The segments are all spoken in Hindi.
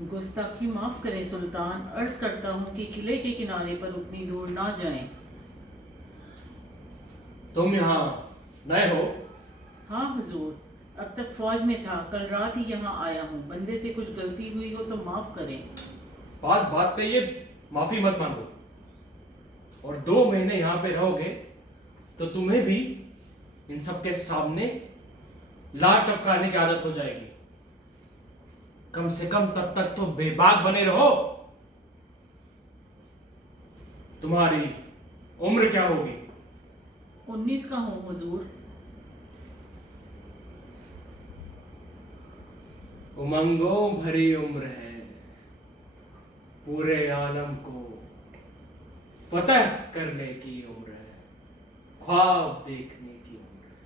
गुस्ताखी माफ करें सुल्तान, अर्ज करता हूँ कि किले के किनारे पर उतनी दूर ना जाएं। तुम यहाँ नए हो? हाँ हुजूर, अब तक फौज में था, कल रात ही यहाँ आया हूँ। बंदे से कुछ गलती हुई हो तो माफ करें। बात बात पे ये माफी मत मांगो। और 2 महीने यहाँ पे रहोगे तो तुम्हें भी इन सब के सामने लात टपकाने की आदत हो जाएगी। कम से कम तब तक तो बेबाक बने रहो। तुम्हारी उम्र क्या होगी? 19 का हूँ हुजूर। उमंगों भरी उम्र है, पूरे आलम को फतह करने की उम्र है, ख्वाब देखने की उम्र है।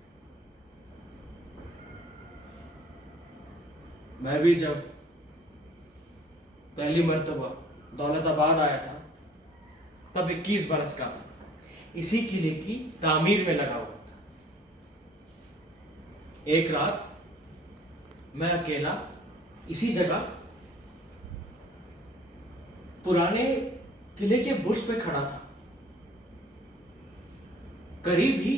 मैं भी जब पहली मर्तबा दौलताबाद आया था तब 21 बरस का था। इसी किले की तामीर में लगा हुआ था। एक रात मैं अकेला इसी जगह पुराने किले के बुर्ज पे खड़ा था। करीब ही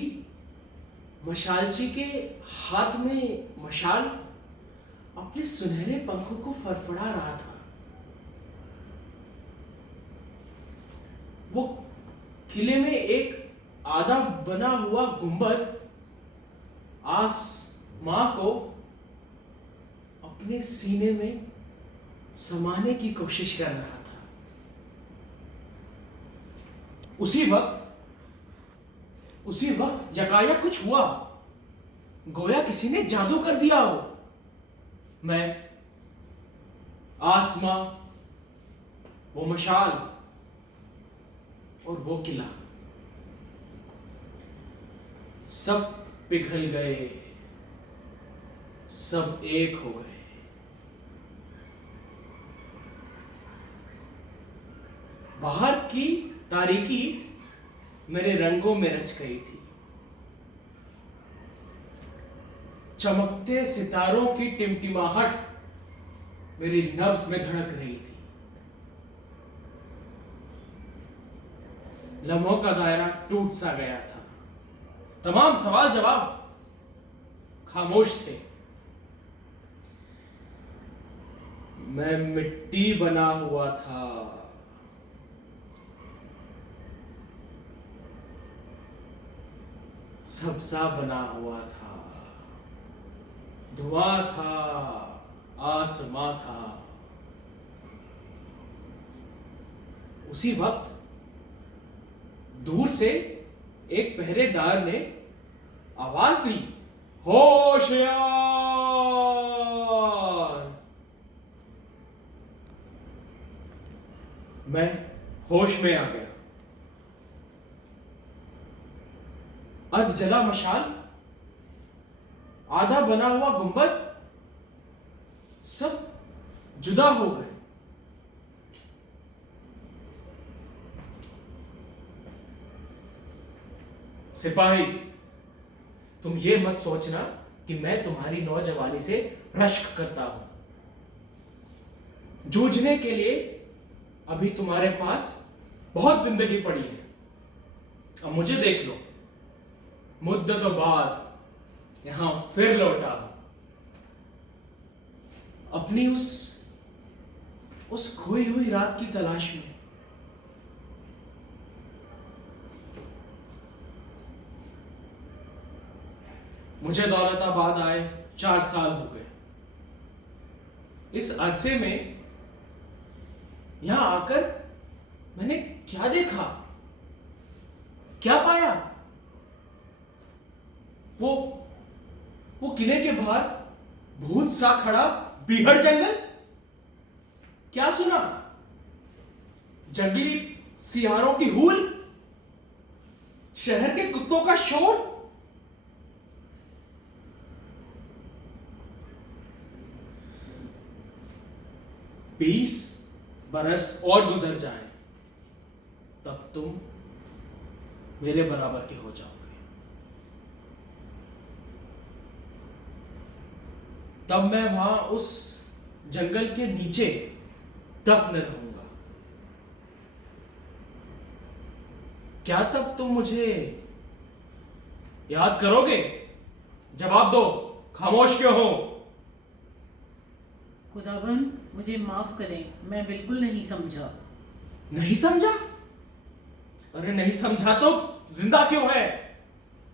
मशालची के हाथ में मशाल अपने सुनहरे पंखों को फड़फड़ा रहा था। वो किले में एक आधा बना हुआ गुंबद आसमां को अपने सीने में समाने की कोशिश कर रहा था। उसी वक्त यकायक कुछ हुआ, गोया किसी ने जादू कर दिया हो। मैं, आसमां, वो मशाल और वो किला सब पिघल गए, सब एक हो गए। बाहर की तारीकी मेरे रंगों में रच गई थी। चमकते सितारों की टिमटिमाहट मेरी नब्ज में धड़क रही थी। लम्हों का दायरा टूट सा गया था। तमाम सवाल जवाब खामोश थे। मैं मिट्टी बना हुआ था। सबसा बना हुआ था। धुआं था, आसमां था। उसी वक्त दूर से एक पहरेदार ने आवाज दी, होशियार। मैं होश में आ गया। अध जला मशाल, आधा बना हुआ गुंबद सब जुदा हो गए। सिपाही, तुम ये मत सोचना कि मैं तुम्हारी नौजवानी से रश्क करता हूं। जूझने के लिए अभी तुम्हारे पास बहुत जिंदगी पड़ी है। अब मुझे देख लो, मुद्दतों बाद यहां फिर लौटा, अपनी उस खोई हुई रात की तलाश में। मुझे दौलताबाद आए 4 साल हो गए। इस अरसे में यहां आकर मैंने क्या देखा, क्या पाया? वो किले के बाहर भूत सा खड़ा बीहड़ जंगल। क्या सुना? जंगली सियारों की हूल, शहर के कुत्तों का शोर। 20 बरस और गुजर जाए तब तुम मेरे बराबर के हो जाओगे। तब मैं वहां उस जंगल के नीचे दफन रहूंगा। क्या तब तुम मुझे याद करोगे? जवाब दो, खामोश क्यों हो? खुदाबंद मुझे माफ करें, मैं बिल्कुल नहीं समझा। नहीं समझा? अरे नहीं समझा तो जिंदा क्यों है?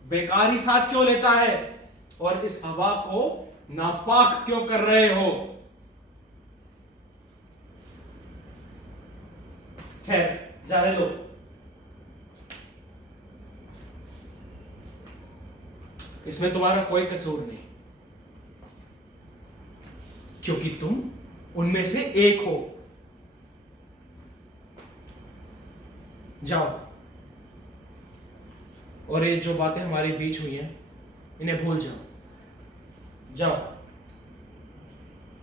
बेकार ही सांस क्यों लेता है? और इस हवा को नापाक क्यों कर रहे हो? खैर, जाने दो। इसमें तुम्हारा कोई कसूर नहीं, क्योंकि तुम उनमें से एक हो। जाओ, और ये जो बातें हमारे बीच हुई हैं, इन्हें भूल जाओ। जाओ।